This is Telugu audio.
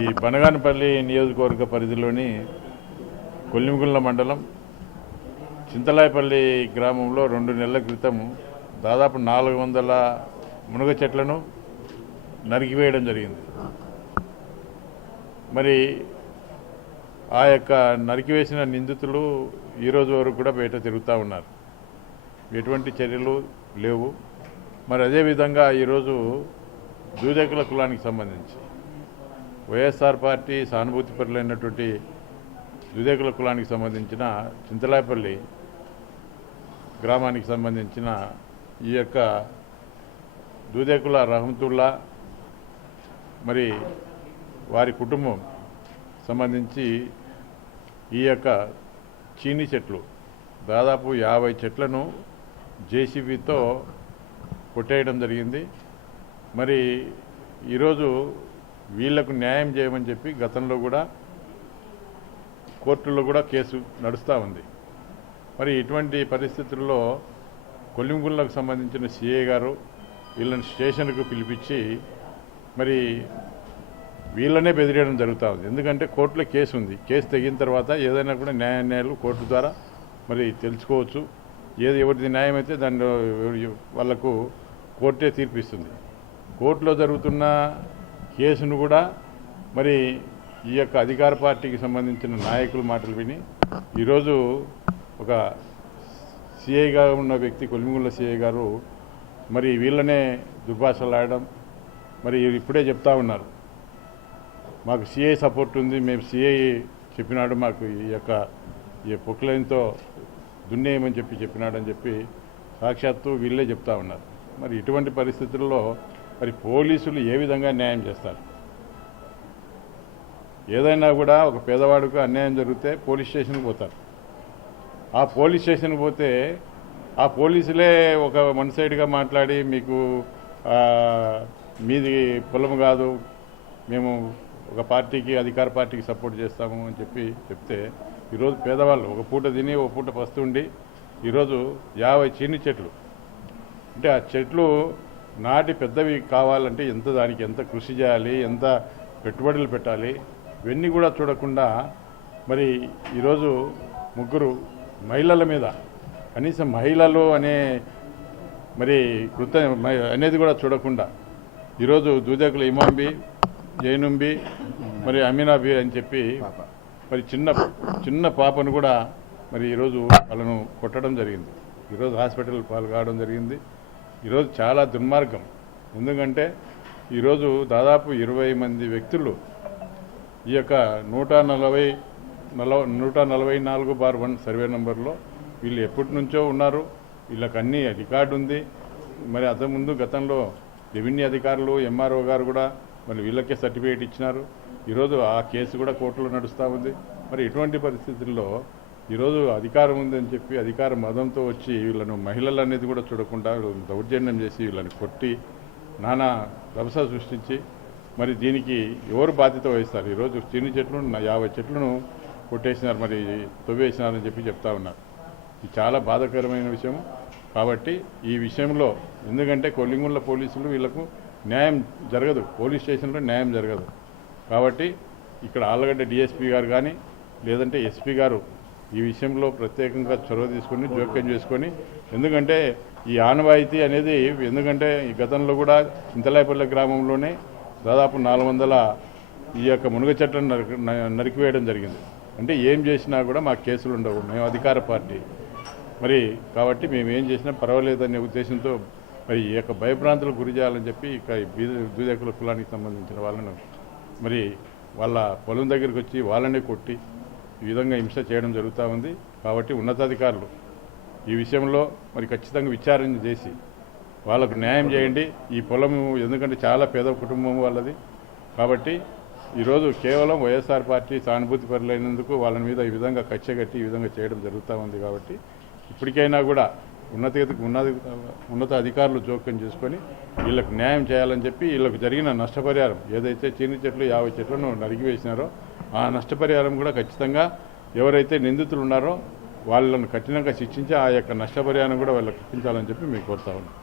ఈ బనగానపల్లి నియోజకవర్గ పరిధిలోని కొల్లిమిగుళ్ళ మండలం చింతలాయపల్లి గ్రామంలో రెండు నెలల క్రితం దాదాపు నాలుగు వందల మునగ చెట్లను నరికివేయడం జరిగింది. మరి ఆ యొక్క నరికివేసిన నిందితులు ఈరోజు వరకు కూడా బయట తిరుగుతూ ఉన్నారు. ఎటువంటి చర్యలు లేవు. మరి అదేవిధంగా ఈరోజు దూదేకుల కులానికి సంబంధించి వైఎస్ఆర్ పార్టీ సానుభూతి పరులైనటువంటి కులానికి సంబంధించిన చింతలాపల్లి గ్రామానికి సంబంధించిన ఈ యొక్క దూదేకుల రహమతుల్లా మరి వారి కుటుంబం సంబంధించి ఈ యొక్క చీని చెట్లు దాదాపు యాభై చెట్లను జేసీబీతో కొట్టేయడం జరిగింది. మరి ఈరోజు వీళ్ళకు న్యాయం చేయమని చెప్పి గతంలో కూడా కోర్టుల్లో కూడా కేసు నడుస్తూ ఉంది. మరి ఇటువంటి పరిస్థితుల్లో కొలింగుళ్ళకు సంబంధించిన సిఏ గారు వీళ్ళని స్టేషన్కు పిలిపించి మరి వీళ్ళనే బెదిరేయడం జరుగుతూ ఉంది. ఎందుకంటే కోర్టులో కేసు ఉంది. కేసు తెగిన తర్వాత ఏదైనా కూడా న్యాయాలు కోర్టు ద్వారా మరి తెలుసుకోవచ్చు. ఏది ఎవరిది న్యాయం అయితే దానిలో వాళ్ళకు కోర్టే తీర్పిస్తుంది. కోర్టులో జరుగుతున్న కేసును కూడా మరి ఈ యొక్క అధికార పార్టీకి సంబంధించిన నాయకుల మాటలు విని ఈరోజు ఒక సిఐగా ఉన్న వ్యక్తి కొలిమిగుళ్ళ సిఐ గారు మరి వీళ్ళనే దుర్భాషలాడడం మరి ఇప్పుడే చెప్తా ఉన్నారు. మాకు సిఐ సపోర్ట్ ఉంది మేము సిఐ చెప్పినాడు మాకు ఈ యొక్క ఈ పొక్లైన్తో దున్నేయమని చెప్పి చెప్పినాడని చెప్పి సాక్షాత్తు వీళ్ళే చెప్తా ఉన్నారు. మరి ఇటువంటి పరిస్థితుల్లో మరి పోలీసులు ఏ విధంగా న్యాయం చేస్తారు? ఏదైనా కూడా ఒక పేదవాడికి అన్యాయం జరిగితే పోలీస్ స్టేషన్కి పోతారు. ఆ పోలీస్ స్టేషన్కి పోతే ఆ పోలీసులే ఒక వన్ సైడ్గా మాట్లాడి మీకు మీది కులం కాదు మేము ఒక పార్టీకి అధికార పార్టీకి సపోర్ట్ చేస్తాము అని చెప్పి చెప్తే ఈరోజు పేదవాళ్ళు ఒక పూట తిని ఒక పూట పస్తుండి ఈరోజు యాభై చీని చెట్లు. అంటే ఆ చెట్లు నాటి పెద్దవి కావాలంటే ఎంత దానికి ఎంత కృషి చేయాలి ఎంత పెట్టుబడులు పెట్టాలి ఇవన్నీ కూడా చూడకుండా మరి ఈరోజు ముగ్గురు మహిళల మీద కనీసం మహిళలు అనే మరి కృత అనేది కూడా చూడకుండా ఈరోజు దూదేకుల ఇమాంబి జైనుంబి మరి అమీనాబి అని చెప్పి మరి చిన్న చిన్న పాపను కూడా మరి ఈరోజు వాళ్ళను కొట్టడం జరిగింది. ఈరోజు హాస్పిటల్ పాలు కావడం జరిగింది. ఈరోజు చాలా దుర్మార్గం. ఎందుకంటే ఈరోజు దాదాపు ఇరవై మంది వ్యక్తులు ఈ యొక్క నూట నలభై నలభై నూట నలభై నాలుగు బార్ వన్ సర్వే నెంబర్లో వీళ్ళు ఎప్పటి నుంచో ఉన్నారు. వీళ్ళకి అన్ని రికార్డు ఉంది. మరి అంతకుముందు గతంలో రెవెన్యూ అధికారులు ఎంఆర్ఓ గారు కూడా మరి వీళ్ళకే సర్టిఫికేట్ ఇచ్చినారు. ఈరోజు ఆ కేసు కూడా కోర్టులో నడుస్తూ ఉంది. మరి ఇటువంటి పరిస్థితుల్లో ఈరోజు అధికారం ఉందని చెప్పి అధికార మదంతో వచ్చి వీళ్ళను మహిళలు అనేది కూడా చూడకుండా వీళ్ళని దౌర్జన్యం చేసి వీళ్ళని కొట్టి నానా రభస సృష్టించి మరి దీనికి ఎవరు బాధ్యత వహిస్తారు? ఈరోజు చిన్ని చెట్లు నా- యాభై చెట్లను కొట్టేసినారు మరి తవ్వేసినారని చెప్పి చెప్తా ఉన్నారు. ఇది చాలా బాధాకరమైన విషయం. కాబట్టి ఈ విషయంలో ఎందుకంటే కొల్లింగుళ్ళ పోలీసులు వీళ్ళకు న్యాయం జరగదు. పోలీస్ స్టేషన్లో న్యాయం జరగదు. కాబట్టి ఇక్కడ ఆలగడ్డ డిఎస్పీ గారు కానీ లేదంటే ఎస్పీ గారు ఈ విషయంలో ప్రత్యేకంగా చొరవ తీసుకొని జోక్యం చేసుకొని ఎందుకంటే ఈ ఆనవాయితీ అనేది ఎందుకంటే ఈ గతంలో కూడా చింతలాయపల్లి గ్రామంలోనే దాదాపు నాలుగు వందల ఈ యొక్క మునుగ చెట్లను నరికి నరికివేయడం జరిగింది. అంటే ఏం చేసినా కూడా మాకు కేసులు ఉండవు. మేము అధికార పార్టీ. మరి కాబట్టి మేము ఏం చేసినా పర్వాలేదనే ఉద్దేశంతో మరి ఈ యొక్క భయభ్రాంతులకు గురి చేయాలని చెప్పి ఇక ఈ బీద కులానికి సంబంధించిన వాళ్ళను మరి వాళ్ళ పొలం దగ్గరికి వచ్చి వాళ్ళనే కొట్టి ఈ విధంగా హింస చేయడం జరుగుతూ ఉంది. కాబట్టి ఉన్నతాధికారులు ఈ విషయంలో మరి ఖచ్చితంగా విచారణ చేసి వాళ్ళకు న్యాయం చేయండి. ఈ పొలం ఎందుకంటే చాలా పేద కుటుంబం వాళ్ళది. కాబట్టి ఈరోజు కేవలం వైఎస్ఆర్ పార్టీ సానుభూతి పరులైనందుకు వాళ్ళ మీద ఈ విధంగా కక్షగట్టి ఈ విధంగా చేయడం జరుగుతూ ఉంది కాబట్టి ఇప్పటికైనా కూడా ఉన్నత ఉన్నత ఉన్నత అధికారులు జోక్యం చేసుకొని వీళ్ళకు న్యాయం చేయాలని చెప్పి వీళ్ళకు జరిగిన నష్టపరిహారం ఏదైతే చీని చెట్లు యాభై చెట్లను నరికివేసినారో ఆ నష్టపరిహారం కూడా ఖచ్చితంగా ఎవరైతే నిందితులు ఉన్నారో వాళ్ళను కఠినంగా శిక్షించి ఆ యొక్క నష్టపరిహారం కూడా వాళ్ళకి ఇప్పించాలని చెప్పి మేము కోరుతా ఉన్నాం.